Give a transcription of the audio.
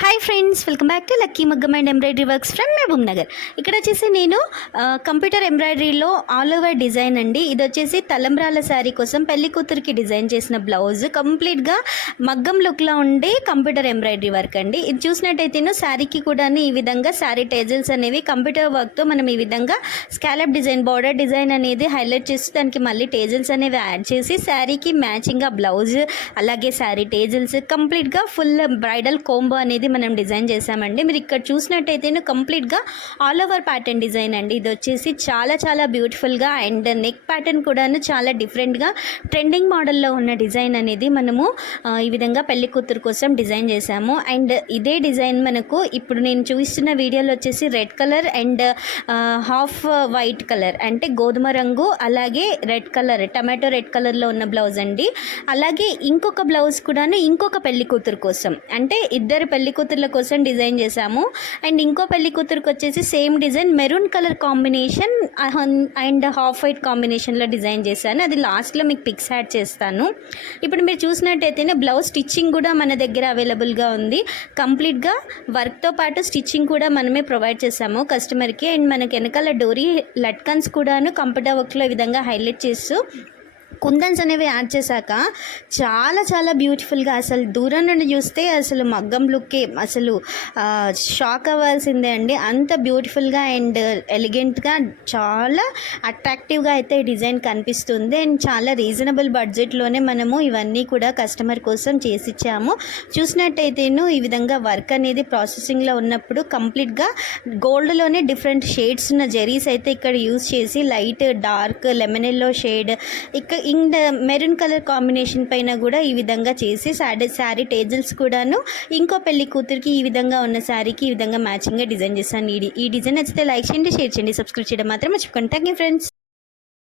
Hi friends, welcome back to lucky Maggam and embroidery works from Mahabubnagar. ఇక్కడ వచ్చేసి నేను computer ఎంబ్రాయిడరీలో ఆల్ ఓవర్ డిజైన్ అండి. ఇది వచ్చేసి తలంబ్రాల శారీ కోసం పెళ్లి కూతురికి డిజైన్ చేసిన బ్లౌజ్, కంప్లీట్గా మగ్గం లుక్లో ఉండే కంప్యూటర్ ఎంబ్రాయిడరీ వర్క్ అండి. ఇది చూసినట్టయితే శారీకి కూడా ఈ విధంగా శారీ టేజల్స్ అనేవి కంప్యూటర్ వర్క్తో మనం ఈ విధంగా స్కాలప్ డిజైన్, బార్డర్ డిజైన్ అనేది హైలైట్ చేసి దానికి మళ్ళీ టేజల్స్ అనేవి యాడ్ చేసి శారీకి మ్యాచింగ్గా బ్లౌజ్, అలాగే శారీ టేజల్స్, కంప్లీట్గా ఫుల్ బ్రైడల్ కోంబో అనేది మనం డిజైన్ చేసామండి. మీరు ఇక్కడ చూసినట్టయితే కంప్లీట్గా ఆల్ ఓవర్ ప్యాటర్న్ డిజైన్ అండి. ఇది వచ్చేసి చాలా చాలా బ్యూటిఫుల్గా అండ్ నెక్ ప్యాటర్న్ కూడాను చాలా డిఫరెంట్గా ట్రెండింగ్ మోడల్లో ఉన్న డిజైన్ అనేది మనము ఈ విధంగా పెళ్లి కూతురు కోసం డిజైన్ చేసాము. అండ్ ఇదే డిజైన్ మనకు ఇప్పుడు నేను చూస్తున్న వీడియోలో వచ్చేసి red colour and half white colour అంటే గోధుమ రంగు, అలాగే రెడ్ కలర్ టమాటో రెడ్ కలర్లో ఉన్న బ్లౌజ్ అండి. అలాగే ఇంకొక బ్లౌజ్ కూడాను ఇంకొక పెళ్లి కూతురు కోసం, అంటే ఇద్దరు పెళ్లి కూతుర్ల కోసం డిజైన్ చేశాము. అండ్ ఇంకో పెళ్లి కూతురికి వచ్చేసి same design maroon colour combination and half white కాంబినేషన్లో డిజైన్ చేశాను. అది లాస్ట్లో మీకు పిక్స్ యాడ్ చేస్తాను. ఇప్పుడు మీరు చూసినట్టయితేనే బ్లౌజ్ స్టిచ్చింగ్ కూడా మన దగ్గర అవైలబుల్గా ఉంది. కంప్లీట్గా వర్క్తో పాటు స్టిచ్చింగ్ కూడా మనమే ప్రొవైడ్ చేసాము కస్టమర్కి. అండ్ మనకి వెనకాల డోరీ లట్కన్స్ కూడాను కంప్యూటర్ వర్క్లో ఈ విధంగా హైలైట్ చేస్తూ కుందన్స్ అనేవి యాడ్ చేశాక చాలా చాలా బ్యూటిఫుల్గా, అసలు దూరం నుండి చూస్తే అసలు మగ్గం లుక్కే అసలు షాక్ అవ్వాల్సిందే అండి. అంత బ్యూటిఫుల్గా అండ్ ఎలిగెంట్గా చాలా అట్రాక్టివ్గా అయితే డిజైన్ కనిపిస్తుంది. అండ్ చాలా రీజనబుల్ బడ్జెట్లోనే మనము ఇవన్నీ కూడా కస్టమర్ కోసం చేసిచ్చాము. చూసినట్టయితేను ఈ విధంగా వర్క్ అనేది ప్రాసెసింగ్లో ఉన్నప్పుడు కంప్లీట్గా గోల్డ్లోనే డిఫరెంట్ షేడ్స్ ఉన్న జెరీస్ అయితే ఇక్కడ యూజ్ చేసి light, dark, lemon yellow shade, ఇంక మెరూన్ కలర్ కాంబినేషన్ పైన కూడా ఈ విధంగా చేసి శారీ టేజల్స్ కూడాను ఇంకో పెళ్లి కూతురికి ఈ విధంగా ఉన్న శారీకి ఈ విధంగా మ్యాచింగ్గా డిజైన్ చేశాను. ఈ డిజైన్ నచ్చితే లైక్ చేయండి, షేర్ చేయండి, సబ్స్క్రైబ్ చేయడం మాత్రం మర్చిపోకండి. Thank you friends.